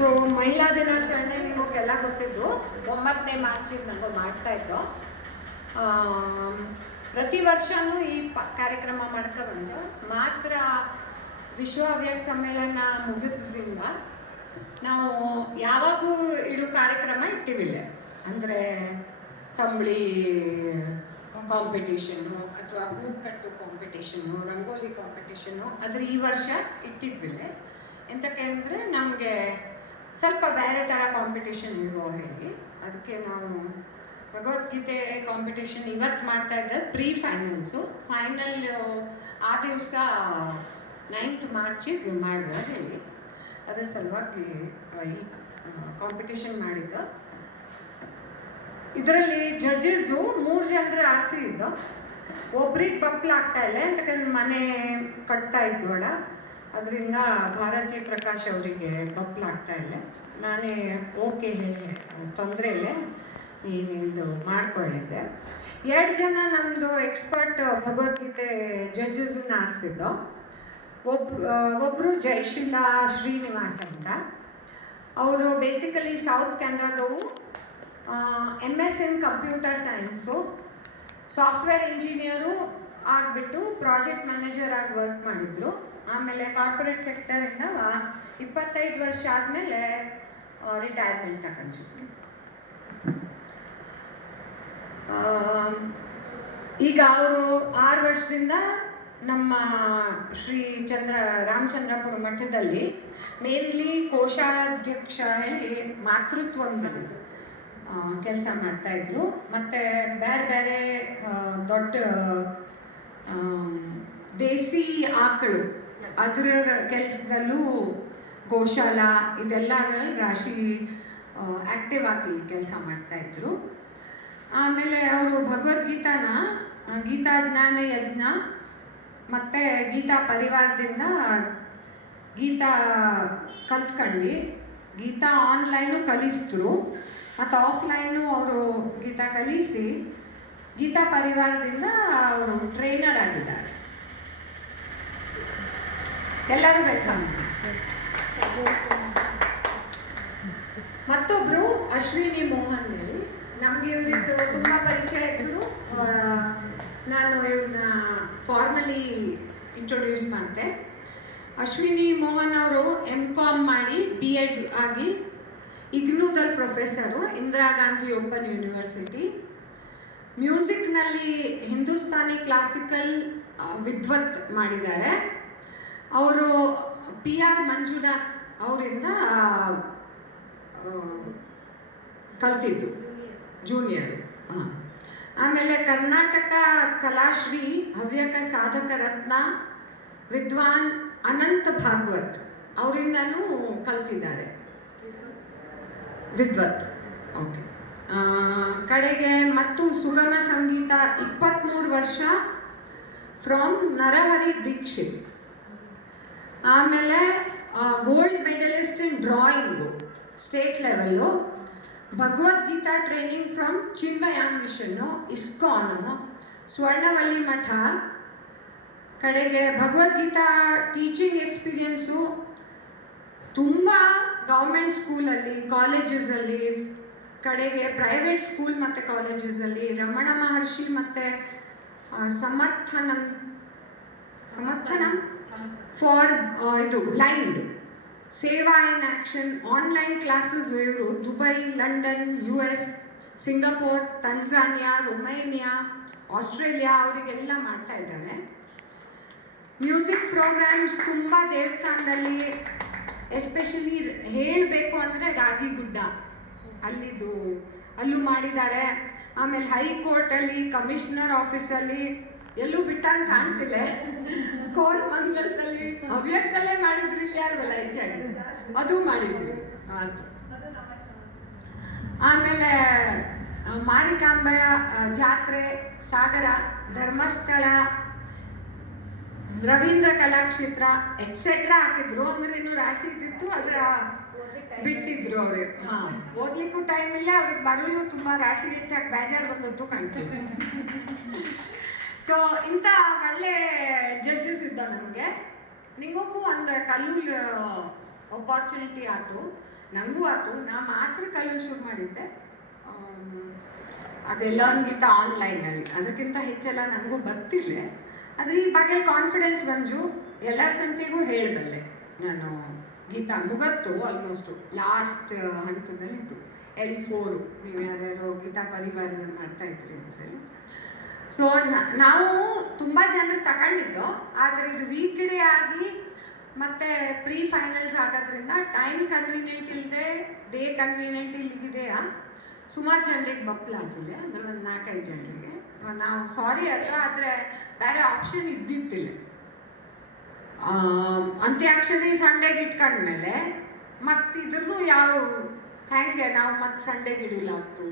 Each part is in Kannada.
ಸೊ ಮಹಿಳಾ ದಿನಾಚರಣೆ ನಿಮಗೆಲ್ಲ ಗೊತ್ತಿದ್ದು, ಒಂಬತ್ತನೇ ಮಾರ್ಚಿಗೆ ನಾವು ಮಾಡ್ತಾ ಇದ್ದೋ. ಪ್ರತಿ ವರ್ಷನೂ ಈ ಪ, ಕಾರ್ಯಕ್ರಮ ಮಾಡ್ತಾ ಬಂದು, ಮಾತ್ರ ವಿಶ್ವ ಹವ್ಯಕ ಸಮ್ಮೇಳನ ಮುಗಿದ್ರಿಂದ ನಾವು ಯಾವಾಗೂ ಇಡೋ ಕಾರ್ಯಕ್ರಮ ಇಟ್ಟಿವಿಲ್ಲ ಅಂದರೆ ತಂಬಳಿ ಕಾಂಪಿಟೇಷನ್ನು ಅಥವಾ ಹೂ ಕಟ್ಟು ಕಾಂಪಿಟೇಷನ್ನು ರಂಗೋಲಿ ಕಾಂಪಿಟೇಷನ್ನು ಅದ್ರ ಈ ವರ್ಷ ಇಟ್ಟಿದ್ವಿಲ್ಲ ಎಂತಕ್ಕೆ ಅಂದರೆ ನಮಗೆ ಸ್ವಲ್ಪ ಬೇರೆ ಥರ ಕಾಂಪಿಟೇಷನ್ ಇಲ್ವೋ ಹೇಳಿ. ಅದಕ್ಕೆ ನಾವು ಭಗವದ್ಗೀತೆ ಕಾಂಪಿಟೇಷನ್ ಇವತ್ತು ಮಾಡ್ತಾ ಇದ್ದದ್ದು ಪ್ರೀ ಫೈನಲ್ಸು ಫೈನಲ್ ಆ ದಿವಸ ನೈನ್ತ್ ಮಾರ್ಚಿಗೆ ಮಾಡುವ ಹೇಳಿ. ಅದ್ರ ಸಲುವಾಗಿ ಈ ಕಾಂಪಿಟೇಷನ್ ಮಾಡಿದ್ದ. ಇದರಲ್ಲಿ ಜಡ್ಜಸ್ಸು ಮೂರು ಜನರ ಆರಿಸಿದ್ದು ಒಬ್ರಿಗೆ ಬಪ್ಲಾಗ್ತಾ ಇಲ್ಲ ಅಂತಕ್ಕಂದ್ರೆ ಮನೆ ಕಟ್ತಾ ಇದ್ವಳ ಅದರಿಂದ ಭಾರತಿ ಪ್ರಕಾಶ್ ಅವರಿಗೆ ಬಪ್ಪಲಾಗ್ತಾ ಇಲ್ಲ. ನಾನೇ ಓಕೆ ಹೇಳಿ ತೊಂದರೆ ಇಲ್ಲ ನೀನಿಂದು ಮಾಡ್ಕೊಳ್ಳಿದ್ದೆ. ಎರಡು ಜನ ನಮ್ಮದು ಎಕ್ಸ್ಪರ್ಟ್ ಭಗವದ್ಗೀತೆ ಜಡ್ಜಸ್ನ ಆರಿಸಿದ್ದು. ಒಬ್ಬ ಒಬ್ಬರು ಜಯಶೀಲಾ ಶ್ರೀನಿವಾಸ್ ಅಂತ. ಅವರು basically south ಕೆನಡಾದವು M S in computer science software engineer ಆಗಿಬಿಟ್ಟು ಪ್ರಾಜೆಕ್ಟ್ ಮ್ಯಾನೇಜರ್ ಆಗಿ ವರ್ಕ್ ಮಾಡಿದ್ರು. ಆಮೇಲೆ ಕಾರ್ಪೊರೇಟ್ ಸೆಕ್ಟರಿಂದ ಇಪ್ಪತ್ತೈದು ವರ್ಷ ಆದಮೇಲೆ ರಿಟೈರ್ಮೆಂಟ್ ತಗೊಂಡಿದ್ರು ಈಗ ಅವರು ಆರು ವರ್ಷದಿಂದ ನಮ್ಮ ಶ್ರೀ ಚಂದ್ರ, ರಾಮಚಂದ್ರಪುರ ಮಠದಲ್ಲಿ ಮೇನ್ಲಿ ಕೋಶಾಧ್ಯಕ್ಷ ಹೇಳಿ ಮಾತೃತ್ವದಲ್ಲಿ ಕೆಲಸ ಮಾಡ್ತಾ ಮತ್ತು ಬೇರೆ ಬೇರೆ ದೊಡ್ಡ ದೇಸಿ ಆಕಳು. ಅದರ ಕೆಲಸದಲ್ಲೂ ಗೋಶಾಲ ಇದೆಲ್ಲ ಅದರಲ್ಲಿ ರಾಶಿ ಆ್ಯಕ್ಟಿವ್ ಆಗಿ ಕೆಲಸ ಮಾಡ್ತಾ ಇದ್ರು. ಆಮೇಲೆ ಅವರು ಭಗವದ್ಗೀತಾನ ಗೀತಾ ಜ್ಞಾನ ಯಜ್ಞ ಮತ್ತು ಗೀತಾ ಪರಿವಾರದಿಂದ ಗೀತಾ ಕಲ್ತ್ಕೊಂಡು ಗೀತಾ ಆನ್ಲೈನು ಕಲಿಸಿದ್ರು. ಮತ್ತು ಆಫ್ಲೈನು ಅವರು ಗೀತಾ ಕಲಿಸಿ ಗೀತಾ ಪರಿವಾರದಿಂದ ಅವರು ಟ್ರೈನರ್ ಆಗಿದ್ದಾರೆ. ಎಲ್ಲರೂ ವೆಲ್ಕಮ್ ಮತ್ತೊಬ್ರು ಅಶ್ವಿನಿ ಮೋಹನ್ ಹೇಳಿ ನಮ್ಗೆ ಇವರಿದ್ದು ತುಂಬಾ ಪರಿಚಯ ಇದ್ರು ನಾನು ಇವ್ರನ್ನ ಫಾರ್ಮಲಿ ಇಂಟ್ರೊಡ್ಯೂಸ್ ಮಾಡಿದೆ. ಅಶ್ವಿನಿ ಮೋಹನ್ ಅವರು ಎಂ ಕಾಮ್ ಮಾಡಿ ಬಿ ಎಡ್ ಆಗಿ ಇಗ್ನೂದಲ್ professor Indira Gandhi open university ಮ್ಯೂಸಿಕ್ನಲ್ಲಿ Hindustani classical ವಿದ್ವತ್ ಮಾಡಿದ್ದಾರೆ. ಅವರು ಪಿ ಆರ್ ಮಂಜುನಾಥ್ ಅವರಿಂದ ಕಲ್ತಿದ್ದು. ಜೂನಿಯರ್. ಹಾಂ. ಆಮೇಲೆ ಕರ್ನಾಟಕ ಕಲಾಶ್ರೀ, ಹವ್ಯಕ ಸಾಧಕ ರತ್ನ, ವಿದ್ವಾನ್ ಅನಂತ ಭಾಗವತ್ ಅವರಿಂದನೂ ಕಲ್ತಿದ್ದಾರೆ. ವಿದ್ವತ್. ಓಕೆ. ಕಡೆಗೆ ಮತ್ತು ಸುಗಮ ಸಂಗೀತ ಇಪ್ಪತ್ತ್ಮೂರು ವರ್ಷ ಫ್ರಾಮ್ ನರಹರಿ ದೀಕ್ಷಿತ್. ಆಮೇಲೆ gold medalist in drawing state level Bhagavadgita training from Chinmaya mission ISKCON Swarnavalli Math, ಕಡೆಗೆ ಭಗವದ್ಗೀತಾ ಟೀಚಿಂಗ್ ಎಕ್ಸ್ಪೀರಿಯನ್ಸು ತುಂಬ ಗೌರ್ಮೆಂಟ್ ಸ್ಕೂಲಲ್ಲಿ ಕಾಲೇಜಸಲ್ಲಿ ಕಡೆಗೆ ಪ್ರೈವೇಟ್ ಸ್ಕೂಲ್ ಮತ್ತು ಕಾಲೇಜಸಲ್ಲಿ ರಮಣ ಮಹರ್ಷಿ ಮತ್ತು ಸಮರ್ಥನಂ ಸಮರ್ಥನಂ ಫಾರ್ ಇದು blind Seva in action online classes ಇವರು Dubai, London U S Singapore, Tanzania, Romania, Australia ಅವರಿಗೆಲ್ಲ ಮಾಡ್ತಾ ಇದ್ದಾನೆ. ಮ್ಯೂಸಿಕ್ ಪ್ರೋಗ್ರಾಮ್ಸ್ ತುಂಬ ದೇವಸ್ಥಾನದಲ್ಲಿ ಎಸ್ಪೆಷಲಿ ಹೇಳಬೇಕು ಅಂದರೆ ರಾಗಿಗುಡ್ಡ ಅಲ್ಲಿದು, ಅಲ್ಲೂ ಮಾಡಿದ್ದಾರೆ. ಆಮೇಲೆ ಹೈಕೋರ್ಟಲ್ಲಿ ಕಮಿಷನರ್ ಆಫೀಸಲ್ಲಿ ಎಲ್ಲೂ ಬಿಟ್ಟಂಗೆ ಕಾಣ್ತಿಲ್ಲ. ಕೋರಮಂಗಲದಲ್ಲಿ ಹವ್ಯಕ್ತಲ್ಲೇ ಮಾಡಿದ್ರು ಯಾರಲ್ಲ ಹೆಚ್ಚಾಗಿ ಅದು ಮಾಡಿದ್ರು. ಅದು ಆಮೇಲೆ ಮಾರಿಕಾಂಬೆಯ ಜಾತ್ರೆ, ಸಾಗರ, ಧರ್ಮಸ್ಥಳ, ರವೀಂದ್ರ ಕಲಾಕ್ಷೇತ್ರ ಎಕ್ಸೆಟ್ರಾ ಹಾಕಿದ್ರು. ಅಂದ್ರೆ ಇನ್ನು ರಾಶಿ ಇದ್ದಿತ್ತು, ಅದರ ಬಿಟ್ಟಿದ್ರು ಅವ್ರಿಗೆ ಹಾ, ಓದ್ಲಿಕ್ಕೂ ಟೈಮ್ ಇಲ್ಲ, ಅವ್ರಿಗೆ ಬರಲು ತುಂಬಾ ರಾಶಿ ಹೆಚ್ಚಾಗಿ ಬೇಜಾರು ಬಂದದ್ದು ಕಾಣ್ತೀವಿ ಸೊ ಇಂಥ ಒಳ್ಳೆ ಜಡ್ಜಸ್ ಇದ್ದ ನನಗೆ ನಿಮಗೂ ಒಂದು ಕಲ್ಲೂಲ್ ಅಪಾರ್ಚುನಿಟಿ ಆಯ್ತು. ನನಗೂ ಆಯ್ತು. ನಾ ಮಾತ್ರ ಕಲ್ಲು ಶುರು ಮಾಡಿದ್ದೆ. ಅದೆಲ್ಲರಿಗಿಂತ ಆನ್ಲೈನಲ್ಲಿ ಅದಕ್ಕಿಂತ ಹೆಚ್ಚೆಲ್ಲ ನನಗೂ ಬರ್ತಿಲ್ಲ ಆದರೆ ಈ ಬಗ್ಗೆ ಕಾನ್ಫಿಡೆನ್ಸ್ ಬಂಜು ಎಲ್ಲರ ಸಂತೆಗೂ ಹೇಳಬಲ್ಲೆ. ನಾನು ಗೀತಾ, ಮುಗತ್ತು ಆಲ್ಮೋಸ್ಟು ಲಾಸ್ಟ್ ಹಂತದಲ್ಲಿತ್ತು. ಎಲ್ ಫೋರು ನೀವು ಯಾರ್ಯಾರು ಗೀತಾ ಪರಿವಾರ ಮಾಡ್ತಾ ಇದ್ರಿ ಅದರಲ್ಲಿ. ಸೊ ನಾವು ತುಂಬ ಜನರು ತಗೊಂಡಿದ್ದು, ಆದರೆ ಇದು ವೀಕ್ ಡೇ ಆಗಿ ಮತ್ತೆ ಪ್ರೀ ಫೈನಲ್ಸ್ ಆಗೋದ್ರಿಂದ ಟೈಮ್ ಕನ್ವೀನಿಯೆಂಟ್ ಇಲ್ಲದೆ ಡೇ ಕನ್ವೀನಿಯೆಂಟ್ ಇಲ್ಲಿದೆಯಾ ಸುಮಾರು ಜನರಿಗೆ ಬಪ್ಪಲಾಜಿಲ್ಲ ಅಂದರೆ ಒಂದು ನಾಲ್ಕೈದು ಜನರಿಗೆ. ನಾವು ಸಾರಿ ಅಥವಾ ಆದರೆ ಬೇರೆ ಆಪ್ಷನ್ ಇದ್ದಿತ್ತಿಲ್ಲ. ಅಂತ್ಯಾಕ್ಷರಿ ಸಂಡೆಗೆ ಇಟ್ಕೊಂಡ್ಮೇಲೆ ಮತ್ತಿದ್ರೂ ಯಾವ ಹೇಗೆ ನಾವು ಮತ್ತೆ ಸಂಡೆಗೆ ಇಡಿಲಾಗ್ತು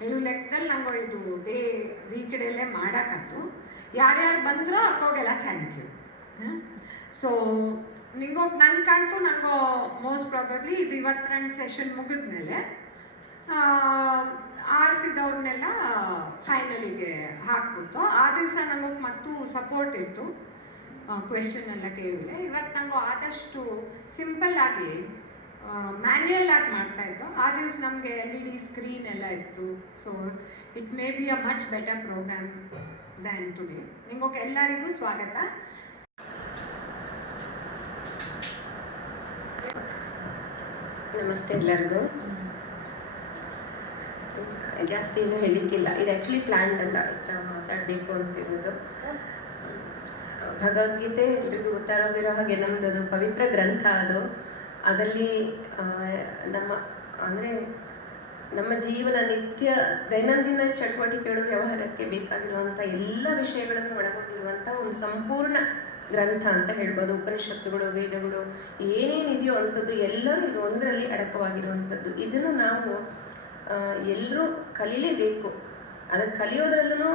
ಹೇಳು, ಲೆಕ್ಕದಲ್ಲಿ ನಂಗೆ ಇದು ಡೇ ವೀಕ್ ಡೇಲೇ ಮಾಡೋಕ್ಕಾಯ್ತು. ಯಾರ್ಯಾರು ಬಂದ್ರೋ ಅಕ್ಕೋಗೆಲ್ಲ ಥ್ಯಾಂಕ್ ಯು ಸೊ ನಿಂಗೋಗಿ ನನಗಂತೂ ನನಗೋ ಮೋಸ್ಟ್ ಪ್ರಾಬಬ್ಲಿ ಇದು ಇವತ್ತು ಸೆಷನ್ ಮುಗಿದ್ಮೇಲೆ ಆರಿಸಿದವ್ರನ್ನೆಲ್ಲ ಫೈನಲಿಗೆ ಹಾಕ್ಬಿಡ್ತು. ಆ ದಿವಸ ನನಗೆ ಮತ್ತೂ ಸಪೋರ್ಟ್ ಇತ್ತು. ಕ್ವೆಶನ್ ಎಲ್ಲ ಕೇಳಿದ್ರೆ ಇವತ್ತು ನಂಗೆ ಆದಷ್ಟು ಸಿಂಪಲ್ ಆಗಿ ಮ್ಯಾನ್ಯಲ್ ಆಗಿ ಮಾಡ್ತಾ ಇತ್ತು ಆ ದಿವಸ ನಮಗೆ ಎಲ್ ಇ ಡಿ ಸ್ಕ್ರೀನ್ ಎಲ್ಲ ಇತ್ತು. So it may be a much better program than today ನಿಂಗೋಕೆ ಎಲ್ಲರಿಗೂ ಸ್ವಾಗತ. ನಮಸ್ತೆ ಎಲ್ಲರಿಗೂ. ಜಾಸ್ತಿ ಏನು ಹೇಳಲಿಕ್ಕಿಲ್ಲ ಇದು ಆ್ಯಕ್ಚುಲಿ ಪ್ಲ್ಯಾನ್ ಅಲ್ಲ ಈ ಥರ ಮಾತಾಡಬೇಕು ಅಂತಿರೋದು. ಭಗವದ್ಗೀತೆ ಎಲ್ರಿಗೂ ಗೊತ್ತಾಗಿರೋ ಹಾಗೆ ನಮ್ದು ಅದು ಪವಿತ್ರ ಗ್ರಂಥ ಅದು. ಅದರಲ್ಲಿ ನಮ್ಮ, ಅಂದರೆ ನಮ್ಮ ಜೀವನ ನಿತ್ಯ ದೈನಂದಿನ ಚಟುವಟಿಕೆಗಳು ವ್ಯವಹಾರಕ್ಕೆ ಬೇಕಾಗಿರುವಂಥ ಎಲ್ಲ ವಿಷಯಗಳನ್ನು ಒಳಗೊಂಡಿರುವಂಥ ಒಂದು ಸಂಪೂರ್ಣ ಗ್ರಂಥ ಅಂತ ಹೇಳ್ಬೋದು. ಉಪನಿಷತ್ತುಗಳು, ವೇದಗಳು ಏನೇನಿದೆಯೋ ಅಂಥದ್ದು ಎಲ್ಲರೂ ಇದು ಒಂದರಲ್ಲಿ ಅಡಕವಾಗಿರುವಂಥದ್ದು. ಇದನ್ನು ನಾವು ಎಲ್ಲರೂ ಕಲೀಲೇಬೇಕು. ಅದನ್ನು ಕಲಿಯೋದ್ರಲ್ಲೂ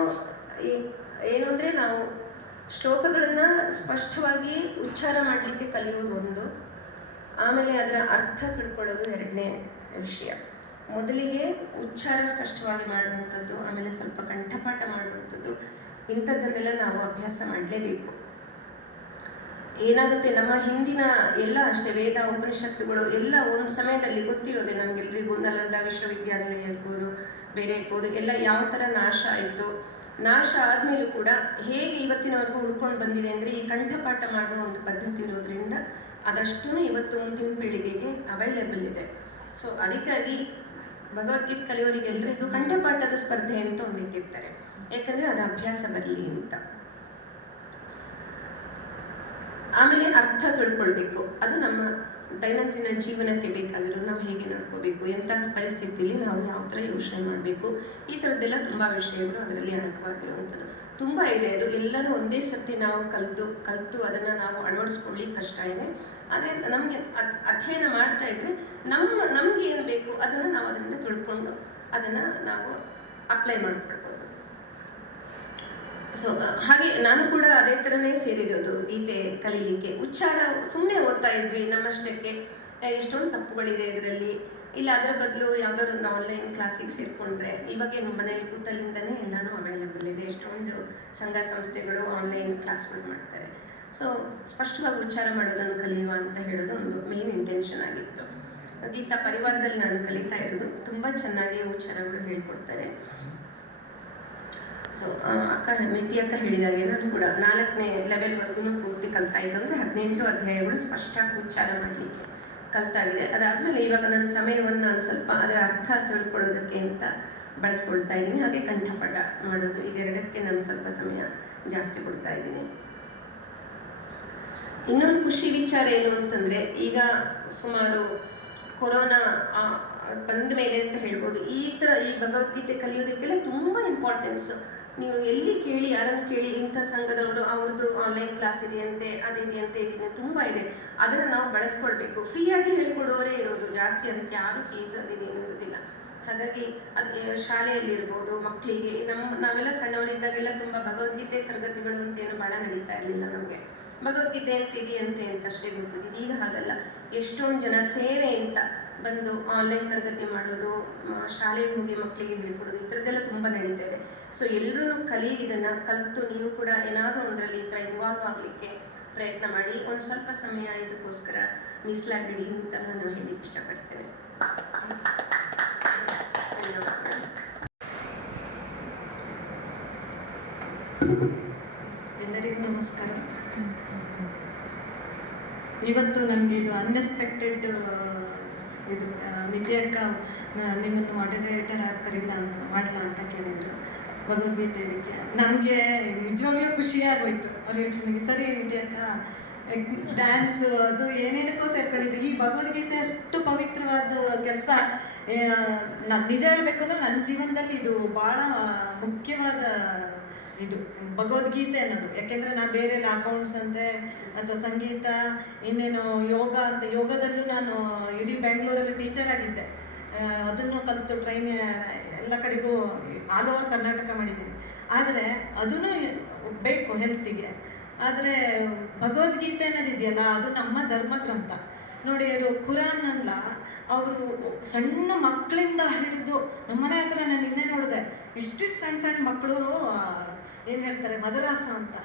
ಏನು ಅಂದರೆ ನಾವು ಶ್ಲೋಕಗಳನ್ನು ಸ್ಪಷ್ಟವಾಗಿ ಉಚ್ಚಾರ ಮಾಡಲಿಕ್ಕೆ ಕಲಿಯುವುದು ಒಂದು. ಆಮೇಲೆ ಅದರ ಅರ್ಥ ತಿಳ್ಕೊಳ್ಳೋದು ಎರಡನೇ ವಿಷಯ. ಮೊದಲಿಗೆ ಉಚ್ಚಾರ ಸ್ಪಷ್ಟವಾಗಿ ಮಾಡುವಂಥದ್ದು, ಆಮೇಲೆ ಸ್ವಲ್ಪ ಕಂಠಪಾಠ ಮಾಡುವಂಥದ್ದು, ಇಂಥದ್ದನ್ನೆಲ್ಲ ನಾವು ಅಭ್ಯಾಸ ಮಾಡಲೇಬೇಕು. ಏನಾಗುತ್ತೆ, ನಮ್ಮ ಹಿಂದಿನ ಎಲ್ಲ ಅಷ್ಟೇ ವೇದ, ಉಪನಿಷತ್ತುಗಳು ಎಲ್ಲ ಒಂದು ಸಮಯದಲ್ಲಿ ಗೊತ್ತಿರೋದೆ ನಮಗೆಲ್ಲರಿಗೂ ನಲಂದ ವಿಶ್ವವಿದ್ಯಾಲಯ ಇರ್ಬೋದು, ಬೇರೆ ಇರ್ಬೋದು, ಎಲ್ಲ ಯಾವ ಥರ ನಾಶ ಆಯಿತು ನಾಶ ಆದಮೇಲೂ ಕೂಡ ಹೇಗೆ ಇವತ್ತಿನವರೆಗೂ ಉಳ್ಕೊಂಡು ಬಂದಿದೆ ಅಂದರೆ ಈ ಕಂಠಪಾಠ ಮಾಡುವ ಒಂದು ಪದ್ಧತಿ ಇರೋದ್ರಿಂದ ಅದಷ್ಟೂ ಇವತ್ತು ಮುಂದಿನ ಪೀಳಿಗೆಗೆ ಅವೈಲೇಬಲ್ ಇದೆ. ಸೊ ಅದಕ್ಕಾಗಿ ಭಗವದ್ಗೀತೆ ಕಲಿಯೋರಿಗೆ ಎಲ್ರಿಗೂ ಕಂಠಪಾಠದ ಸ್ಪರ್ಧೆ ಅಂತ ಒಂದು ಇಟ್ಟಿರ್ತಾರೆ. ಯಾಕಂದರೆ ಅದು ಅಭ್ಯಾಸ ಬರಲಿ ಅಂತ. ಆಮೇಲೆ ಅರ್ಥ ತಿಳ್ಕೊಳ್ಬೇಕು. ಅದು ನಮ್ಮ ದೈನಂದಿನ ಜೀವನಕ್ಕೆ ಬೇಕಾಗಿರೋದು ನಾವು ಹೇಗೆ ನಡ್ಕೋಬೇಕು, ಎಂಥ ಪರಿಸ್ಥಿತಿಯಲ್ಲಿ ನಾವು ಯಾವ ಥರ ಯೋಚನೆ ಮಾಡಬೇಕು, ಈ ಥರದ್ದೆಲ್ಲ ತುಂಬ ವಿಷಯಗಳು ಅದರಲ್ಲಿ ಅಡಕವಾಗಿರುವಂಥದ್ದು. ತುಂಬ ಇದೆ ಅದು, ಎಲ್ಲನೂ ಒಂದೇ ಸರ್ತಿ ನಾವು ಕಲಿತು ಕಲಿತು ಅದನ್ನು ನಾವು ಅಳವಡಿಸ್ಕೊಳ್ಳಿ ಕಷ್ಟ ಇದೆ. ಆದರೆ ನಮಗೆ ಅಧ್ಯಯನ ಮಾಡ್ತಾ ಇದ್ರೆ ನಮ್ಮ ನಮಗೇನು ಏನು ಬೇಕು ಅದನ್ನು ನಾವು ಅದರಿಂದ ತಿಳ್ಕೊಂಡು ಅದನ್ನು ನಾವು ಅಪ್ಲೈ ಮಾಡ್ಕೊಳ್ಬೋದು. ಸೊ ಹಾಗೆ ನಾನು ಕೂಡ ಅದೇ ಥರನೇ ಸೇರಿರೋದು, ಗೀತೆ ಕಲೀಲಿಕ್ಕೆ. ಉಚ್ಚಾರ ಸುಮ್ಮನೆ ಓದ್ತಾ ಇದ್ವಿ, ನಮ್ಮಷ್ಟಕ್ಕೆ. ಎಷ್ಟೊಂದು ತಪ್ಪುಗಳಿದೆ ಇದರಲ್ಲಿ. ಇಲ್ಲ, ಅದರ ಬದಲು ಯಾವುದಾದ್ರು ಒಂದು ಆನ್ಲೈನ್ ಕ್ಲಾಸಿಗೆ ಸೇರಿಕೊಂಡ್ರೆ ಇವಾಗ ಏನು ಮನೇಲಿ ಕೂತಲ್ಲಿಂದನೇ ಎಲ್ಲನೂ ಅವೈಲೇಬಲ್ ಇದೆ. ಎಷ್ಟೊಂದು ಸಂಘ ಸಂಸ್ಥೆಗಳು ಆನ್ಲೈನ್ ಕ್ಲಾಸ್ಗಳು ಮಾಡ್ತಾರೆ. ಸೊ ಸ್ಪಷ್ಟವಾಗಿ ಉಚ್ಚಾರ ಮಾಡೋದನ್ನು ಕಲಿಯುವ ಅಂತ ಹೇಳೋದು ಒಂದು ಮೇನ್ ಇಂಟೆನ್ಷನ್ ಆಗಿತ್ತು. ಗೀತಾ ಪರಿವಾರದಲ್ಲಿ ನಾನು ಕಲಿತಾ ಇರೋದು, ತುಂಬ ಚೆನ್ನಾಗಿ ಉಚ್ಚಾರಗಳು ಹೇಳ್ಕೊಡ್ತಾರೆ. ಸೊ ಅಕ್ಕ, ಮಿತಿ ಅಕ್ಕ ಹೇಳಿದಾಗೆ ನಾನು ಕೂಡ ನಾಲ್ಕನೇ ಲೆವೆಲ್ವರೆಗೂ ಪೂರ್ತಿ ಕಲ್ತಾ ಇದ್ದು ಅಂದರೆ ಹದಿನೆಂಟು ಅಧ್ಯಾಯಗಳು ಸ್ಪಷ್ಟ ಉಚ್ಚಾರ ಮಾಡಲಿಕ್ಕೆ ಕಲ್ತಾಗಿದೆ. ಅದಾದಮೇಲೆ ಇವಾಗ ನನ್ನ ಸಮಯವನ್ನು ನಾನು ಸ್ವಲ್ಪ ಅದರ ಅರ್ಥ ತಿಳ್ಕೊಳ್ಳೋದಕ್ಕೆ ಅಂತ ಬಳಸ್ಕೊಳ್ತಾ ಇದ್ದೀನಿ. ಹಾಗೆ ಕಂಠಪಾಠ ಮಾಡೋದು ಇದೆರಡಕ್ಕೆ ನಾನು ಸ್ವಲ್ಪ ಸಮಯ ಜಾಸ್ತಿ ಕೊಡ್ತಾ ಇದ್ದೀನಿ. ಇನ್ನೊಂದು ಖುಷಿ ವಿಚಾರ ಏನು ಅಂತಂದರೆ, ಈಗ ಸುಮಾರು ಕೊರೋನಾ ಬಂದ ಮೇಲೆ ಅಂತ ಹೇಳ್ಬೋದು, ಈ ಥರ ಈ ಭಗವದ್ಗೀತೆ ಕಲಿಯೋದಕ್ಕೆಲ್ಲ ತುಂಬ ಇಂಪಾರ್ಟೆನ್ಸ್ ನೀವು ಎಲ್ಲಿ ಕೇಳಿ, ಯಾರನ್ನು ಕೇಳಿ ಇಂಥ ಸಂಘದವರು ಅವ್ರದ್ದು ಆನ್ಲೈನ್ ಕ್ಲಾಸ್ ಇದೆಯಂತೆ, ಅದಿದೆಯಂತೆ ಇದಿದೆ ತುಂಬ ಇದೆ. ಅದನ್ನು ನಾವು ಬಳಸ್ಕೊಳ್ಬೇಕು. ಫ್ರೀಯಾಗಿ ಹೇಳ್ಕೊಡೋರೇ ಇರೋದು ಜಾಸ್ತಿ. ಅದಕ್ಕೆ ಯಾರು ಫೀಸ್ ಅದಿದೇನು ಇರೋದಿಲ್ಲ. ಹಾಗಾಗಿ ಅದು ಶಾಲೆಯಲ್ಲಿರ್ಬೋದು ಮಕ್ಕಳಿಗೆ ನಮ್ಮ ನಾವೆಲ್ಲ ಸಣ್ಣವರಿದ್ದಾಗೆಲ್ಲ ತುಂಬ ಭಗವದ್ಗೀತೆ ತರಗತಿಗಳು ಅಂತ ಏನು ಭಾಳ ನಡೀತಾ ಇರಲಿಲ್ಲ ನಮಗೆ. ಭಗವದ್ಗೀತೆ ಅಂತ ಇದೆಯಂತೆ ಅಂತ ಅಷ್ಟೇ ಗೊತ್ತಿದೆ. ಈಗ ಹಾಗಲ್ಲ. ಎಷ್ಟೊಂದು ಜನ ಸೇವೆ ಅಂತ. ಬಂದು ಆನ್ಲೈನ್ ತರಗತಿ ಮಾಡೋದು ಶಾಲೆಗೆ ಹೋಗಿ ಮಕ್ಕಳಿಗೆ ಹೇಳಿಕೊಡೋದು, ಈ ಥರದ್ದೆಲ್ಲ ತುಂಬ ನಡೀತಾ ಇದೆ. ಸೊ ಎಲ್ಲರೂ ಕಲೀಲಿ ಇದನ್ನು, ಕಲಿತು ನೀವು ಕೂಡ ಏನಾದರೂ ಒಂದರಲ್ಲಿ ಈ ಥರ ಇನ್ವಾಲ್ವ್ ಆಗಲಿಕ್ಕೆ ಪ್ರಯತ್ನ ಮಾಡಿ, ಒಂದು ಸ್ವಲ್ಪ ಸಮಯ ಇದಕ್ಕೋಸ್ಕರ ಮೀಸಲಾಗಿಡಿ ಅಂತ ನಾನು ಹೇಳಿಕ್ಕೆ ಇಷ್ಟಪಡ್ತೇನೆ. ಎಲ್ಲರಿಗೂ ನಮಸ್ಕಾರ. ಇವತ್ತು ನನಗೆ ಇದು ಅನ್ಎಕ್ಸ್ಪೆಕ್ಟೆಡ್ ಇದು ಆ, ವಿದ್ಯೆ ಅಕ್ಕ ನ- ನಿಮ್ಮನ್ನು ಮಾಡರೇಟರ್ ಆಗಿ ಕರೀಲ ಅಂತ ಮಾಡಲ ಅಂತ ಕೇಳಿದರು. ಭಗವದ್ಗೀತೆ ಇದಕ್ಕೆ ನನಗೆ ನಿಜವಾಗ್ಲೂ ಖುಷಿಯಾಗೋಯ್ತು ಅವ್ರು ನನಗೆ ಸರಿ ವಿದ್ಯೆ ಅಕ್ಕ ಡ್ಯಾನ್ಸ್ ಅದು ಏನೇನಕ್ಕೋ ಸೇರ್ಕೊಂಡಿದ್ದು. ಈ ಭಗವದ್ಗೀತೆ ಅಷ್ಟು ಪವಿತ್ರವಾದ ಕೆಲಸ. ನಾನು ನಿಜ ಹೇಳಬೇಕಂದ್ರೆ ನನ್ನ ಜೀವನದಲ್ಲಿ ಇದು ಭಾಳ ಮುಖ್ಯವಾದ ಇದು ಭಗವದ್ಗೀತೆ ಅನ್ನೋದು. ಯಾಕೆಂದರೆ ನಾನು ಬೇರೆ ಅಕೌಂಟ್ಸ್ ಅಂತೆ, ಅಥವಾ ಸಂಗೀತ, ಇನ್ನೇನು ಯೋಗ ಅಂತ, ಯೋಗದಲ್ಲೂ ನಾನು ಇಡೀ ಬೆಂಗಳೂರಲ್ಲಿ ಟೀಚರ್ ಆಗಿದ್ದೆ. ಅದನ್ನು ಕಲಿತು ಟ್ರೈನ್ ಎಲ್ಲ ಕಡೆಗೂ ಆಲ್ ಓವರ್ ಕರ್ನಾಟಕ ಮಾಡಿದ್ದೀನಿ. ಆದರೆ ಅದೂ ಬೇಕು ಹೆಲ್ತಿಗೆ ಆದರೆ ಭಗವದ್ಗೀತೆ ಅನ್ನೋದಿದೆಯಲ್ಲ ಅದು ನಮ್ಮ ಧರ್ಮ ಗ್ರಂಥ. ನೋಡಿ, ಅದು ಕುರಾನ್ ಅಲ್ಲ, ಅವರು ಸಣ್ಣ ಮಕ್ಕಳಿಂದ ಹಿಡಿದು, ನಮ್ಮನೆ ಹತ್ರ ನಾನು ನಿನ್ನೆ ನೋಡಿದೆ ಇಷ್ಟಿಷ್ಟು ಸಣ್ಣ ಸಣ್ಣ ಮಕ್ಕಳು ಏನು ಹೇಳ್ತಾರೆ, ಮದರಾಸ ಅಂತ.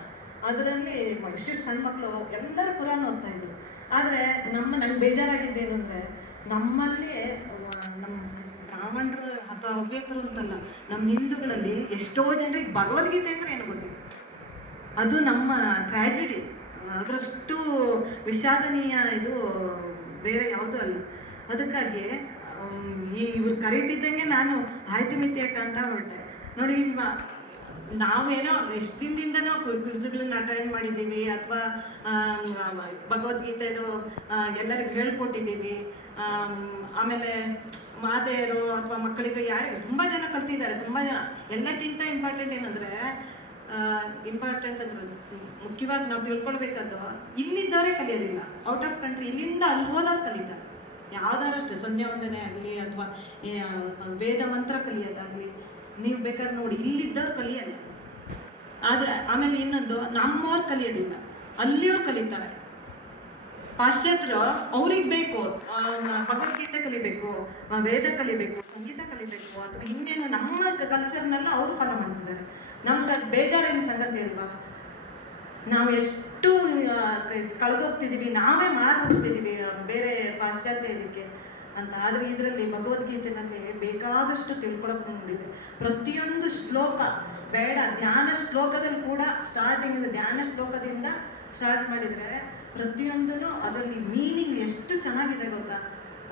ಅದರಲ್ಲಿ ಇಷ್ಟಿಷ್ಟು ಸಣ್ಣ ಮಕ್ಕಳು ಎಲ್ಲರೂ ಕುರಾನ್ ಓದ್ತಾ ಇದ್ರು. ಆದರೆ ನಮ್ಮ, ನಂಗೆ ಬೇಜಾರಾಗಿದ್ದೇನು ಅಂದರೆ, ನಮ್ಮಲ್ಲಿ, ನಮ್ಮ ಬ್ರಾಹ್ಮಣರು ಅಥವಾ ಹವ್ಯಕರು ಅಂತಲ್ಲ, ನಮ್ಮ ಹಿಂದೂಗಳಲ್ಲಿ ಎಷ್ಟೋ ಜನರಿಗೆ ಭಗವದ್ಗೀತೆ ಅಂದರೆ ಏನು ಗೊತ್ತಿಲ್ಲ ಅದು ನಮ್ಮ ಟ್ರ್ಯಾಜಿಡಿ ಅದರಷ್ಟು ವಿಷಾದನೀಯ ಇದು ಬೇರೆ ಯಾವುದೂ ಅಲ್ಲ. ಅದಕ್ಕಾಗಿ ಈ ಇವ್ರು ಕರೀತಿದ್ದಂಗೆ ನಾನು ಆಯ್ತು ಮಿತ್ಯಕ್ಕ ಅಂತ ಹೊರಟೆ. ನೋಡಿ, ಇಲ್ವಾ? ನಾವೇನೋ ಎಷ್ಟು ದಿನದಿಂದನೋ ಕ್ವಿಝ್ಗಳನ್ನ ಅಟೆಂಡ್ ಮಾಡಿದ್ದೀವಿ ಅಥವಾ ಭಗವದ್ಗೀತೆದು ಎಲ್ಲರಿಗೂ ಹೇಳ್ಕೊಟ್ಟಿದ್ದೀವಿ. ಆಮೇಲೆ ಮಾತೆಯರು ಅಥವಾ ಮಕ್ಕಳಿಗೆ ಯಾರಿಗೆ ತುಂಬ ಜನ ಕಲ್ತಿದ್ದಾರೆ, ತುಂಬ ಜನ. ಎಲ್ಲಕ್ಕಿಂತ ಇಂಪಾರ್ಟೆಂಟ್ ಏನಂದರೆ ಇಂಪಾರ್ಟೆಂಟ್ ಅಂದ್ರೆ ಮುಖ್ಯವಾಗಿ ನಾವು ತಿಳ್ಕೊಳ್ಬೇಕಂತ ಇಲ್ಲಿದ್ದವರೇ ಕಲಿಯೋದಿಲ್ಲ. ಔಟ್ ಆಫ್ ಕಂಟ್ರಿ ಇಲ್ಲಿಂದ ಅಲ್ಲಿ ಹೋದವ್ರು ಕಲಿತಾರೆ. ಯಾವ್ದಾರು ಅಷ್ಟೇ ಸಂಧ್ಯಾ ವಂದನೆ ಆಗಲಿ ಅಥವಾ ವೇದ ಮಂತ್ರ ಕಲಿಯೋದಾಗಲಿ ನೀವು ಬೇಕಾದ್ರೆ ನೋಡಿ, ಇಲ್ಲಿದ್ದವ್ರು ಕಲಿಯಲ್ಲ. ಆದರೆ ಆಮೇಲೆ ಇನ್ನೊಂದು, ನಮ್ಮವ್ರು ಕಲಿಯೋದಿಲ್ಲ. ಅಲ್ಲಿಯವ್ರು ಕಲಿತಾರೆ. ಪಾಶ್ಚಾತ್ಯ ಅವ್ರಿಗೆ ಬೇಕು. ಭಗವದ್ಗೀತೆ ಕಲಿಬೇಕು ವೇದ ಕಲಿಬೇಕು, ಸಂಗೀತ ಕಲಿಬೇಕು, ಅಥವಾ ಇನ್ನೇನು ನಮ್ಮ ಕಲ್ಚರ್ನೆಲ್ಲ ಅವರು ಫಾಲೋ ಮಾಡ್ತಿದ್ದಾರೆ. ನಮ್ಗೆ ಅದು ಬೇಜಾರಿನ ಸಂಗತಿ ಅಲ್ವಾ? ನಾವು ಎಷ್ಟು ಕಳೆದೋಗ್ತಿದ್ದೀವಿ ನಾವೇ ಮಾರ್ಬಿಡ್ತಿದ್ದೀವಿ ಬೇರೆ ಪಾಶ್ಚಾತ್ಯ ಇದಕ್ಕೆ. ಅಂತ ಆದರೆ ಇದರಲ್ಲಿ ಭಗವದ್ಗೀತೆನಲ್ಲಿ ಬೇಕಾದಷ್ಟು ತಿಳ್ಕೊಳಕೊಂಡಿದೆ ಪ್ರತಿಯೊಂದು ಶ್ಲೋಕ, ಬೇಡ, ಧ್ಯಾನ ಶ್ಲೋಕದಲ್ಲಿ ಕೂಡ ಸ್ಟಾರ್ಟಿಂಗಿಂದ ಧ್ಯಾನ ಶ್ಲೋಕದಿಂದ ಸ್ಟಾರ್ಟ್ ಮಾಡಿದರೆ ಪ್ರತಿಯೊಂದೂ ಅದರಲ್ಲಿ ಮೀನಿಂಗ್ ಎಷ್ಟು ಚೆನ್ನಾಗಿದೆ ಗೊತ್ತಾ?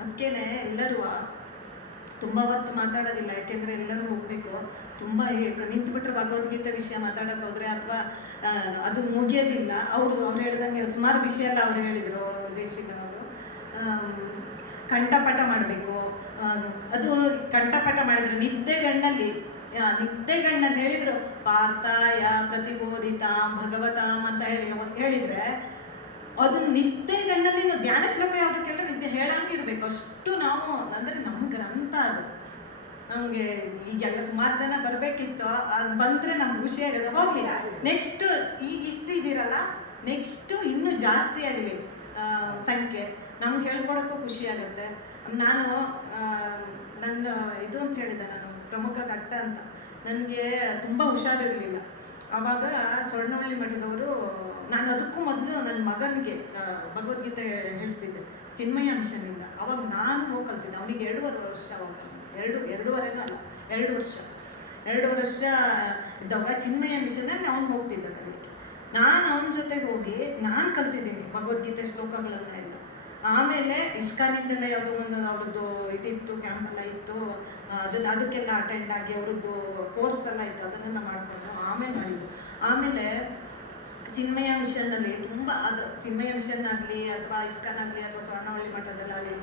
ಅದಕ್ಕೇನೆ ಎಲ್ಲರೂ, ತುಂಬ ಹೊತ್ತು ಮಾತಾಡೋದಿಲ್ಲ, ಯಾಕೆಂದರೆ ಎಲ್ಲರೂ ಹೋಗಬೇಕು. ತುಂಬ ನಿಂತುಬಿಟ್ರೆ ಭಗವದ್ಗೀತೆ ವಿಷಯ ಮಾತಾಡೋಕೆ ಹೋದರೆ ಅಥವಾ ಅದು ಮುಗಿಯೋದಿಲ್ಲ. ಅವರು, ಅವ್ರು ಹೇಳ್ದಂಗೆ ಸುಮಾರು ವಿಷಯ ಎಲ್ಲ ಅವ್ರು ಹೇಳಿದರು ಜಯಶೀಲನ್ ಅವರು ಕಂಠಪಟ ಮಾಡಬೇಕು. ಅದು ಕಂಠಪಟ ಮಾಡಿದ್ರೆ ನಿದ್ದೆಗಣ್ಣಲ್ಲಿ ನಿದ್ದೆಗಣ್ಣಲ್ಲಿ ಹೇಳಿದರು ಪಾರ್ಥಾಯ ಪ್ರತಿಬೋಧಿತ ಭಗವತಾಂ ಅಂತ ಹೇಳಿ ಹೇಳಿದರೆ ಅದು ನಿದ್ದೆಗಣ್ಣಲ್ಲಿ ಗಣ್ಣಲ್ಲಿ ಧ್ಯಾನ ಶ್ಲೋಕ ಯಾವುದು ಕೇಳಿದ್ರೆ ನಿದ್ದೆ ಹೇಳಂಗಿರ್ಬೇಕು ಅಷ್ಟು ನಾವು ಅಂದರೆ ನಮ್ಮ ಗ್ರಂಥ ಅದು. ನಮಗೆ ಈಗೆಲ್ಲ ಸುಮಾರು ಜನ ಬರಬೇಕಿತ್ತು. ಅದು ಬಂದರೆ ನಮ್ಗೆ ಖುಷಿ ಆಗಿದೆ ಹೋಗಿ ನೆಕ್ಸ್ಟ್ ಈಗ ಇಷ್ಟು ಇದ್ದೀರಲ್ಲ ನೆಕ್ಸ್ಟು ಇನ್ನೂ ಜಾಸ್ತಿ ಆಗಲಿ. ಸಂಖ್ಯೆ. ನಮ್ಗೆ ಹೇಳ್ಕೊಡೋಕ್ಕೂ ಖುಷಿ ಆಗುತ್ತೆ. ನಾನು ನನ್ನ ಇದು ಅಂತ ಹೇಳಿದೆ ನಾನು, ಪ್ರಮುಖ ಘಟ್ಟ ಅಂತ. ನನಗೆ ತುಂಬ ಹುಷಾರಿರಲಿಲ್ಲ. ಆವಾಗ ಸ್ವರ್ಣವಳ್ಳಿ ಮಠದವರು, ನಾನು ಅದಕ್ಕೂ ಮೊದಲು ನನ್ನ ಮಗನಿಗೆ ಭಗವದ್ಗೀತೆ ಹೇಳಿಸಿದ್ದೆ, ಚಿನ್ಮಯ ಮಿಷನಿಂದ ಅವಾಗ ನಾನು ಹೋಗಿ ಕಲ್ತಿದ್ದೆ ಅವನಿಗೆ ಎರಡೂವರೆ ವರ್ಷ ಅವಾಗ ಎರಡು, ಎರಡೂವರೆನೂ ಅಲ್ಲ, ಎರಡು ವರ್ಷ. ಎರಡು ವರ್ಷ ಇದ್ದಾಗ ಚಿನ್ಮಯ ಮಿಷನಲ್ಲಿ ಅವನು ಹೋಗ್ತಿದ್ದ ಕಲಿಕ್ಕೆ ನಾನು ಅವನ ಜೊತೆ ಹೋಗಿ ನಾನು ಕಲ್ತಿದ್ದೀನಿ ಭಗವದ್ಗೀತೆ ಶ್ಲೋಕಗಳನ್ನ ಎಲ್ಲ. ಆಮೇಲೆ ಇಸ್ಕಾನಿಂದೆಲ್ಲ ಯಾವುದೋ ಒಂದು ಅವ್ರದ್ದು ಇದಿತ್ತು ಕ್ಯಾಂಪ್ ಎಲ್ಲ ಇತ್ತು. ಅದನ್ನ, ಅದಕ್ಕೆಲ್ಲ ಅಟೆಂಡ್ ಆಗಿ ಅವ್ರದ್ದು ಕೋರ್ಸ್ ಎಲ್ಲ ಇತ್ತು, ಅದನ್ನೆಲ್ಲ ಮಾಡಿಕೊಂಡು ಆಮೇಲೆ ಮಾಡಿದ್ದು. ಆಮೇಲೆ ಚಿನ್ಮಯ ಮಿಷನ್ನಲ್ಲಿ ತುಂಬ ಅದು ಚಿನ್ಮಯ ಮಿಷನ್ ಆಗಲಿ ಅಥವಾ ಇಸ್ಕಾನ್ ಆಗಲಿ ಅಥವಾ ಸ್ವರ್ಣವಳ್ಳಿ ಮಠದಲ್ಲಾಗಲಿ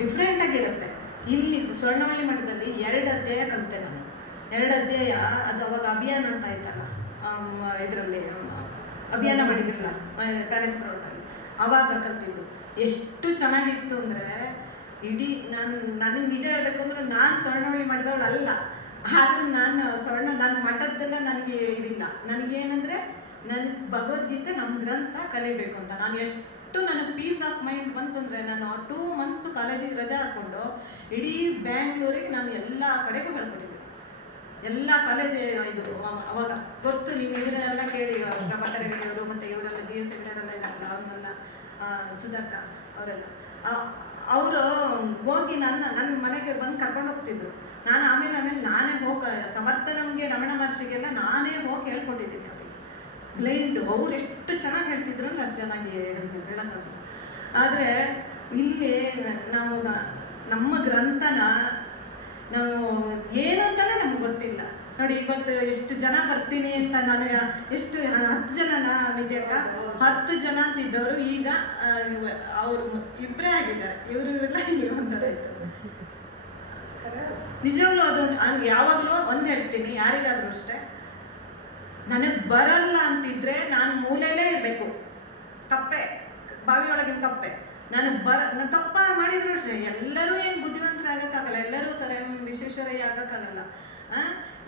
ಡಿಫ್ರೆಂಟ್ ಆಗಿರುತ್ತೆ ಇಲ್ಲಿ ಸ್ವರ್ಣವಳ್ಳಿ ಮಠದಲ್ಲಿ ಎರಡು ಅಧ್ಯಾಯ ಕಲಿತೆ ನಾನು. ಎರಡು ಅಧ್ಯಾಯ, ಅದು ಅವಾಗ ಅಭಿಯಾನ ಅಂತ ಆಯ್ತಲ್ಲ ಇದರಲ್ಲಿ ಅಭಿಯಾನ ಮಾಡಿದ್ರಲ್ಲ ಪ್ಯಾಲೇಸ್ ಗ್ರೌಂಡಲ್ಲಿ ಅವಾಗ ಕಲ್ತಿದ್ದು. ಎಷ್ಟು ಚೆನ್ನಾಗಿತ್ತು ಅಂದರೆ, ಇಡೀ ನಾನು, ನನಗೆ ನಿಜ ಹೇಳಬೇಕು ಅಂದ್ರೆ ನಾನು ಸ್ವರ್ಣವಳ್ಳಿ ಮಾಡಿದವಳು ಅಲ್ಲ. ಆದರೂ ನಾನು ಸ್ವರ್ಣ ನನ್ನ ಮಠದ್ದೆಲ್ಲ ನನಗೆ ಇದಿಲ್ಲ. ನನಗೇನಂದರೆ ನನಗೆ ಭಗವದ್ಗೀತೆ ನಮ್ಮ ಗ್ರಂಥ ಕಲಿಬೇಕು ಅಂತ. ನಾನು ಎಷ್ಟು ನನಗೆ ಪೀಸ್ ಆಫ್ ಮೈಂಡ್ ಬಂತು ಅಂದರೆ, ನಾನು ಟೂ ಮಂತ್ಸ್ ಕಾಲೇಜಿಗೆ ರಜಾ ಹಾಕ್ಕೊಂಡು ಇಡೀ ಬ್ಯಾಂಗ್ಳೂರಿಗೆ ನಾನು ಎಲ್ಲ ಕಡೆಗೂ ಹೇಳ್ಕೊಟ್ಟಿದ್ದೆ. ಎಲ್ಲ ಕಾಲೇಜ್ ಇದು, ಅವ- ಅವಾಗ. ಗೊತ್ತು ನೀವು ಇವರೆಲ್ಲ ಕೇಳಿ ಪ್ರಭಾಕರ್ ಹೆಗಡೆ ಅವರು ಮತ್ತು ಇವರೆಲ್ಲ ಜಿ ಎಸ್ ಹೆಗಡೆಯವರೆಲ್ಲ ಇದ್ದಾರಲ್ಲ ಅವ್ರನ್ನೆಲ್ಲ ಸುಧಾಕ ಅವರೆಲ್ಲ. ಅವರು ಹೋಗಿ ನನ್ನ ನನ್ನ ಮನೆಗೆ ಬಂದು ಕರ್ಕೊಂಡು ಹೋಗ್ತಿದ್ರು. ನಾನು ಆಮೇಲೆ ಆಮೇಲೆ ನಾನೇ ಹೋಗಿ ಸಮರ್ಥ ನಮಗೆ ರಮಣ ಮಹರ್ಷಿಗೆಲ್ಲ ನಾನೇ ಹೋಗಿ ಹೇಳ್ಕೊಟ್ಟಿದ್ದೀನಿ ಅವರಿಗೆ. ಬ್ಲೈಂಡ್, ಅವ್ರು ಎಷ್ಟು ಚೆನ್ನಾಗಿ ಹೇಳ್ತಿದ್ರು ಅಂದ್ರೆ ಅಷ್ಟು ಚೆನ್ನಾಗಿ ಹೇಳ್ತಿದ್ರು, ಹೇಳೋಕ್ಕಾಗಲ್ಲ. ಆದರೆ ಇಲ್ಲಿ ನಾವು ನಮ್ಮ ಗ್ರಂಥನ ನಾವು ಏನು ನಮ್ಗೆ ಗೊತ್ತಿಲ್ಲ. ನೋಡಿ, ಇವತ್ತು ಎಷ್ಟು ಜನ ಬರ್ತೀನಿ ಅಂತ ನಾನು ಎಷ್ಟು ಹತ್ತು ಜನನ ವಿದ್ಯಕ್ಕ ಹತ್ತು ಜನ ಅಂತಿದ್ದವರು ಈಗ ಅವರು ಇಬ್ಬರೇ ಆಗಿದ್ದಾರೆ. ಇವರು ಇವೆಲ್ಲ ಇದ್ದಾರೆ ನಿಜವಾಗ್ಲೂ ಅದು ಯಾವಾಗಲೂ ಒಂದು ಹೇಳ್ತೀನಿ, ಯಾರಿಗಾದ್ರೂ ಅಷ್ಟೇ. ನನಗೆ ಬರಲ್ಲ ಅಂತಿದ್ರೆ ನಾನು ಮೂಲೆಯಲ್ಲೇ ಇರಬೇಕು. ಕಪ್ಪೆ ಬಾವಿ ಒಳಗಿನ ಕಪ್ಪೆ. ನಾನು ಬರ ನಾನು ತಪ್ಪ ಮಾಡಿದ್ರು ಅಷ್ಟೇ. ಎಲ್ಲರೂ ಏನು ಬುದ್ಧಿವಂತರಾಗಕ್ಕಾಗಲ್ಲ. ಎಲ್ಲರೂ ಸರ್ ವಿಶ್ವೇಶ್ವರಯ್ಯ ಆಗಕ್ಕಾಗಲ್ಲ?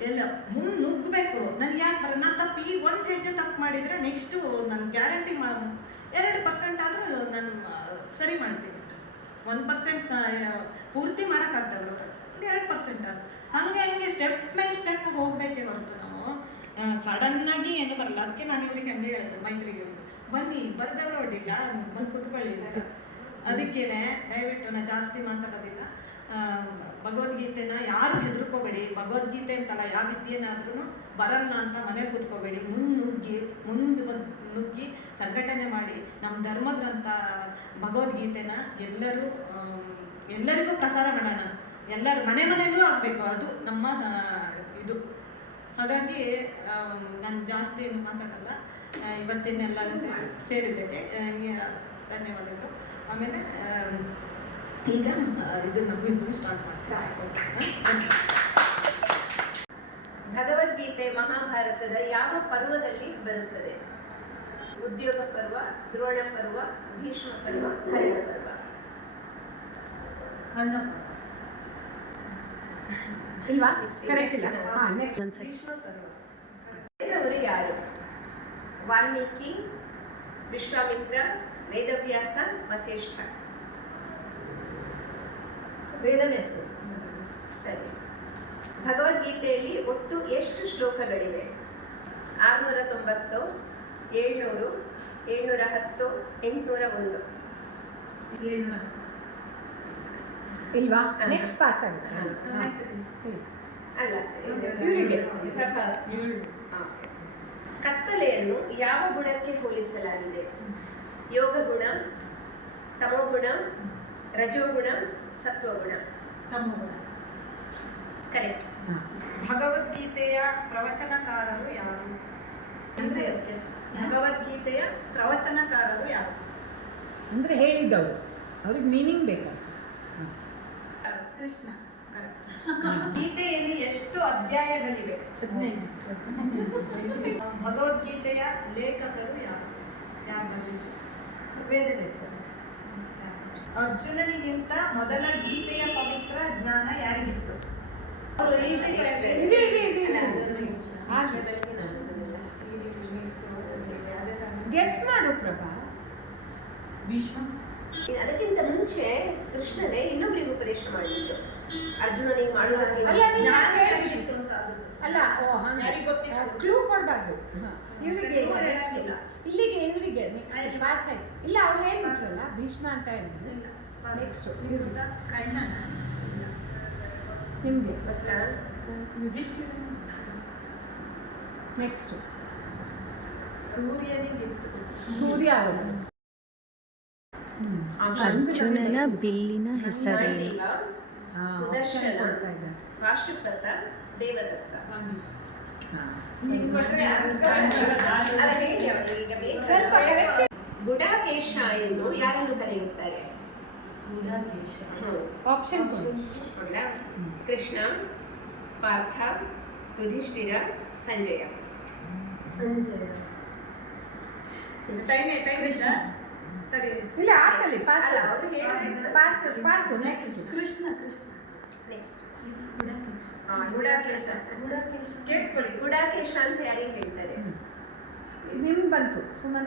ಎಲ್ಲ ಮುಂದೆ ನುಗ್ಗಬೇಕು. ನನಗೆ ಯಾಕೆ ಬರ ನಾನು ತಪ್ಪು, ಈ ಒಂದು ಹೆಜ್ಜೆ ತಪ್ಪು ಮಾಡಿದರೆ ನೆಕ್ಸ್ಟು ನಾನು ಗ್ಯಾರಂಟಿ ಮಾ ಎರಡು ಪರ್ಸೆಂಟ್ ಆದರೂ ನಾನು ಸರಿ ಮಾಡ್ತೀನಿ. ಒಂದು ಪರ್ಸೆಂಟ್ ಪೂರ್ತಿ ಮಾಡೋಕ್ಕಾಗ್ತಲ್ಲ ಒಂದು ಎರಡು ಪರ್ಸೆಂಟ್ ಅದು ಹಂಗೆ ಹಂಗೆ ಸ್ಟೆಪ್ ಮೇಲೆ ಸ್ಟೆಪ್ ಹೋಗ್ಬೇಕೆ ಹೊರತು ನಾವು. ಸಡನ್ನಾಗಿ ಏನು ಬರಲ್ಲ. ಅದಕ್ಕೆ ನಾನು ಇವ್ರಿಗೆ ಹಂಗೆ ಹೇಳಿದೆ ಮೈತ್ರಿಗೆ ಬನ್ನಿ, ಬರ್ದವ್ರು ಹೊಡಿಲ್ಲ ಬಂದು ಕೂತ್ಕೊಳ್ಳಿ ಅದಕ್ಕೇನೆ ದಯವಿಟ್ಟು ನಾನು ಜಾಸ್ತಿ ಮಾತಾಡೋದಿಲ್ಲ. ಭಗವದ್ಗೀತೆನ ಯಾರು ಹೆದರ್ಕೋಬೇಡಿ? ಭಗವದ್ಗೀತೆ ಅಂತಲ್ಲ ಯಾವ ವಿದ್ಯೆನಾದ್ರೂ ಬರಲ್ಲ ಅಂತ ಮನೇಲಿ ಕೂತ್ಕೋಬೇಡಿ. ಮುಂದೆ ನುಗ್ಗಿ ಮುಂದೆ ನುಗ್ಗಿ ಸಂಘಟನೆ ಮಾಡಿ ನಮ್ಮ ಧರ್ಮ ಗ್ರಂಥ ಭಗವದ್ಗೀತೆನ ಎಲ್ಲರೂ ಎಲ್ಲರಿಗೂ ಪ್ರಸಾರ ಮಾಡೋಣ. ಎಲ್ಲರ ಮನೆ ಮನೆಗೂ ಆಗಬೇಕು. ಅದು ನಮ್ಮ ಇದು. ಹಾಗಾಗಿ ನಾನು ಜಾಸ್ತಿ ಏನು ಮಾತಾಡಲ್ಲ. ಆ, ಇವತ್ತಿನೆಲ್ಲ ಸೇರಿದ್ದೇವೆ ಸೇರಿದ್ದಕ್ಕೆ ಧನ್ಯವಾದಗಳು. ಆಮೇಲೆ ಆಮ್, ಈಗ ಇದನ್ನ ಸ್ಟಾರ್ಟ್ ಸ್ಟಾರ್ಟ್ ಮಾಡಿ ಭಗವದ್ಗೀತೆ ಮಹಾಭಾರತದ ಯಾವ ಪರ್ವದಲ್ಲಿ ಬರುತ್ತದೆ? ಉದ್ಯೋಗ ಪರ್ವ ದ್ರೋಣ ಪರ್ವ ಭೀಷ್ಮ ಪರ್ವ ಕರ್ಣ ಪರ್ವ. ಕರ್ಣ ಇಲ್ವಾ? ಕರೆಕ್ಟ್ ಇಲ್ಲ. ನೆಕ್ಸ್ಟ್ ಭೀಷ್ಮ ಪರ್ವ. ವೇದವರು ಯಾರು? ವಾಲ್ಮೀಕಿ ವಿಶ್ವಾಮಿತ್ರ ವೇದವ್ಯಾಸ ವಸಿಷ್ಠ. ವೇದವ್ಯಾಸ ಸರಿ. ಭಗವದ್ಗೀತೆಯಲ್ಲಿ ಒಟ್ಟು ಎಷ್ಟು ಶ್ಲೋಕಗಳಿವೆ? ಆರುನೂರ ತೊಂಬತ್ತು ಏಳ್ನೂರು ಏಳ್ನೂರ ಹತ್ತು ಎಂಟುನೂರ ಒಂದು. ಇಲ್ವಾ? ನೆಕ್ಸ್ಟ್ ಪಾಸ್ ಆಗುತ್ತೆ ಅಲ್ಲ. ಕತ್ತಲೆಯನ್ನು ಯಾವ ಗುಣಕ್ಕೆ ಹೋಲಿಸಲಾಗಿದೆ? ಯೋಗ ಗುಣ ತಮೋಗುಣ ರಜೋಗುಣ ಸತ್ವಗುಣ ತಮೋಗುಣ. ಕರೆಕ್ಟ್ ಹಾಂ. ಭಗವದ್ಗೀತೆಯ ಪ್ರವಚನಕಾರರು ಯಾರು? ಭಗವದ್ಗೀತೆಯ ಪ್ರವಚನಕಾರರು ಯಾರು? ಅಂದರೆ ಹೇಳಿದ್ದವರು ಅವ್ರಿಗೆ ಮೀನಿಂಗ್ ಬೇಕು ಕೃಷ್ಣ. ಗೀತೆಯಲ್ಲಿ ಎಷ್ಟು ಅಧ್ಯಾಯಗಳಿವೆ? ಭಗವದ್ಗೀತೆಯ ಲೇಖಕರು ಯಾರು? ಯಾರು ಬಂದಿದ್ದು ಅರ್ಜುನನಿಗಿಂತ ಮೊದಲ ಗೀತೆಯ ಪವಿತ್ರ ಜ್ಞಾನ ಯಾರಿಗಿತ್ತು. ಗೆಸ್ ಮಾಡು ಪ್ರಭಾ. ಭೀಷ್ಮ? ಅದಕ್ಕಿಂತ ಮುಂಚೆ ಕೃಷ್ಣನೇ ಇನ್ನೊಬ್ರಿಗೆ ಉಪದೇಶ ಮಾಡಿದ್ದು. ಅರ್ಜುನನಿಗೆ ಮಾಡೋದಕ್ಕಿಂತ ಅಲ್ಲ? ಕ್ಲೂ ಕೊಡಬಾರ್ದು. ಇವರಿಗೆ ನೆಕ್ಸ್ಟ್. ಇಲ್ಲಿಗೆ ಇವರಿಗೆ ನೆಕ್ಸ್ಟ್. ಪಾಸ್ ಇಲ್ಲ ಅವ್ರು ಹೇಳ್ಬಿಟ್ರಲ್ಲ ಭೀಷ್ಮ ಅಂತ ಹೇಳಿದ್ರು ಇಲ್ಲ. ನೆಕ್ಸ್ಟ್ ವಿರುದ್ಧ ಕಣ್ಣನ ನಿಮಗೆ ಗೊತ್ತಾ? ಯುಧಿಷ್ಠಿರ? ನೆಕ್ಸ್ಟ್ ಸೂರ್ಯನಿಗಿತ್ತು ಸೂರ್ಯ ಅವರು ಅರ್ಜುನನ ಬಿಲ್ಲಿನ ಹೆಸರೇನು. ಸುದರ್ಶನ. ಪಾಶುಪತ ದೇವದತ್ತ. ಗುಡಾಕೇಶ ಎಂದು ಯಾರನ್ನು ಕರೆಯುತ್ತಾರೆ. ಆಪ್ಷನ್? ಕೃಷ್ಣ ಪಾರ್ಥ ಯುಧಿಷ್ಠಿರ ಸಂಜಯ. ಸಂಜಯ. ಇಲ್ಲ ಆತಲ್ಲಿ pass pass pass pass next Krishna Krishna. Next Gudakesha. ಕೇಳಿಸ್ಕೊಳ್ಳಿ ಗುಡಾಕೇಶ ಅಂತ ಯಾರಿಗೆ ಹೇಳ್ತಾರೆ? ನಿಮ್ ಬಂತು ಸುಮನ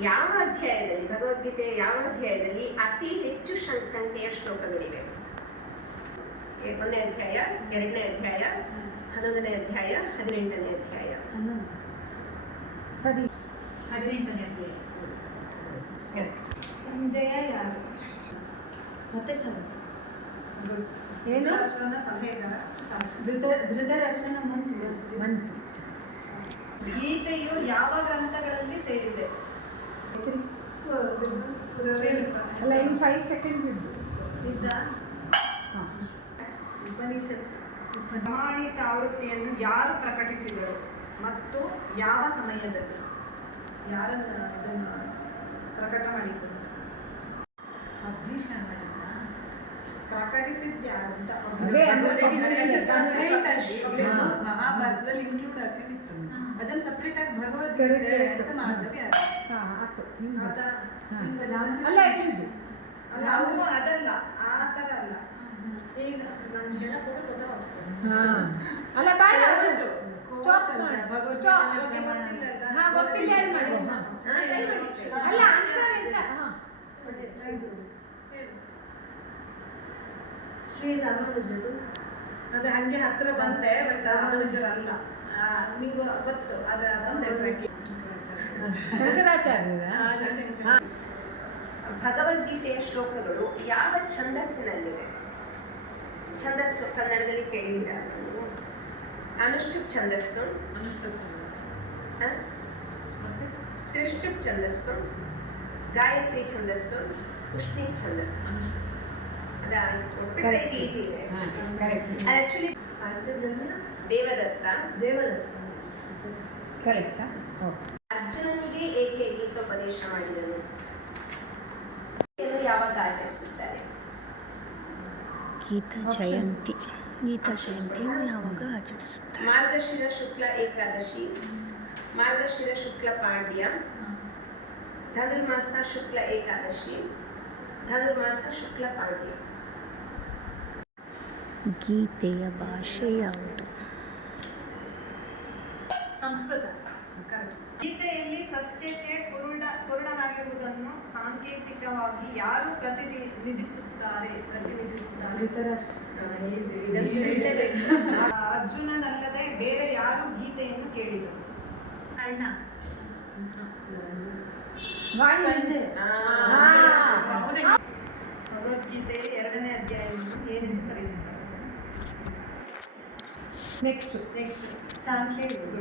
ಯಾವ ಅಧ್ಯಾಯದಲ್ಲಿ ಭಗವದ್ಗೀತೆ ಯಾವ ಅಧ್ಯಾಯದಲ್ಲಿ ಅತಿ ಹೆಚ್ಚು ಸಂಖ್ಯೆಯ ಶ್ಲೋಕಗಳಿವೆ? ಎ- ಒಂದನೇ ಅಧ್ಯಾಯ ಎರಡನೇ ಅಧ್ಯಾಯ ಹನ್ನೊಂದನೇ ಅಧ್ಯಾಯ ಹದಿನೆಂಟನೇ ಅಧ್ಯಾಯ. ಸರಿ. ಹದಿನೆಂಟನೇ ಅಧ್ಯಾಯ. ಸಂಜಯ ಯಾರು? ಮತ್ತೆ ಸಲ ಏನು. ಧೃತ ಧೃತರಾಷ್ಟ್ರನ ಮಂತ್ರಿ. ಮಂತ್ರಿ. ಗೀತೆಯು ಯಾವ ಗ್ರಂಥಗಳಲ್ಲಿ ಸೇರಿದೆ? ಅಲ್ಲ ಇನ್ ಫೈವ್ ಸೆಕೆಂಡ್ಸ್ ಇದ್ದು. ಇದ್ದ? ಉಪನಿಷತ್ತು. ಪ್ರಮಾಣಿತ ಆವೃತ್ತಿಯನ್ನು ಯಾರು ಪ್ರಕಟಿಸಿದರು ಮತ್ತು ಯಾವ ಸಮಯದಲ್ಲಿ? ಯಾರನ್ನು ಅದನ್ನು ಪ್ರಕಟ ಮಾಡಿದ್ದು? ಅಂತ ಪ್ರಕಟಿಸಿದ್ದು ಯಾರು ಅಂತ. ಮಹಾಭಾರತದಲ್ಲಿ ಇನ್ಕ್ಲೂಡ್ ಹಾಕೊಂಡಿತ್ತು ಅದನ್ನ ಸಪ್ರೇಟ್ ಆಗಿ ಭಗವದ್ಗೀತೆ. ಅಂತ ಮಾಡಿದವಿ ಅವು ಅದಲ್ಲ ಆ ಥರ ಅಲ್ಲ. ಈಗ ನಾನು ಹೇಳಕ್ ಹೋದ್ರೆ ಗೊತ್ತಾಗ್ತದೆ ಹಾ. ಅಲ್ಲ ಬೇಡ ಸ್ಟಾಪ್ ಮಾಡಿ. ಸ್ಟಾಪ್. ಹಾ ಗೊತ್ತಿಲ್ಲ ಏನು ಮಾಡಿ. ಅಲ್ಲ ಆನ್ಸರ್ ಎಂತ? ಹಾ. ಹೇಳು. ಶ್ರೀರಾಮಾನುಜರು ಅದು ಹಂಗೆ ಹತ್ರ ಬಂತೆ ಬಟ್ ರಾಮಾನುಜರು ಅಲ್ಲ. ನೀವು ಗೊತ್ತು ಅದರ ಬಂದೆ ಶಂಕರಾಚಾರ್ಯರ? ಹಾ. ಭಗವದ್ಗೀತೆಯ ಶ್ಲೋಕಗಳು ಯಾವ ಛಂದಸ್ಸಿನಲ್ಲಿವೆ? ಛಂದಸ್ಸು ಕನ್ನಡದಲ್ಲಿ ಕೇಳಿದ್ದೀರಾ? ಛಂದಸ್ಸು. ಅನುಷ್ಠುಪ್ ಛಂದಸ್ಸು? ತ್ರಿಷ್ಟುಪ್ ಛಂದಸ್ಸು. ಗಾಯತ್ರಿ ಛಂದಸ್ಸು. ಉಷ್ಣಿಕ್ ಛಂದಸ್ಸು. ಅದಾಯ್ತು ದೇವದತ್ತ ದೇವದತ್ತ ಕರೆಕ್ಟಾ ಓಕೆ ಅರ್ಜುನನಿಗೆ ಏಕೆ ಗೀತೋಪದೇಶ ಮಾಡಿದನು ಇದನ್ನು ಯಾವಾಗ ಆಚರಿಸುತ್ತಾರೆ ಗೀತಾ ಜಯಂತಿ ಗೀತಾ ಜಯಂತಿಯನ್ನು ಯಾವಾಗ ಆಚರಿಸುತ್ತಾರೆ ಮಾರ್ಗಶಿರ ಶುಕ್ಲ ಏಕಾದಶಿ ಮಾರ್ಗಶಿರ ಶುಕ್ಲ ಪಾಡ್ಯ ಧನುರ್ಮಾಸ ಶುಕ್ಲ ಏಕಾದಶಿ ಧನುರ್ಮಾಸ ಶುಕ್ಲ ಪಾಡ್ಯ ಗೀತೆಯ ಭಾಷೆ ಯಾವುದು? ಸಂಸ್ಕೃತ. ಗೀತೆಯಲ್ಲಿ ಸತ್ಯಕ್ಕೆ ಕುರುಡ ಕುರುಡನಾಗಿರುವುದನ್ನು ಸಾಂಕೇತಿಕವಾಗಿ ಯಾರು ಪ್ರತಿನಿಧಿಸುತ್ತಾರೆ? ಪ್ರತಿನಿಧಿಸುತ್ತಾರೆ. ಅರ್ಜುನನಲ್ಲದೆ ಬೇರೆ ಯಾರು ಗೀತೆಯನ್ನು ಕೇಳಿದರು ಅಣ್ಣ ವಾಣಿ ಸಂಜೆ ಆ, ಭಗವದ್ಗೀತೆಯ ಎರಡನೇ ಅಧ್ಯಾಯವನ್ನು ಏನೆಂದು ಕರೆಯುತ್ತಾರೆ? ನೆಕ್ಸ್ಟ್ ನೆಕ್ಸ್ಟ್ ಸಾಂಖ್ಯ ಯೋಗ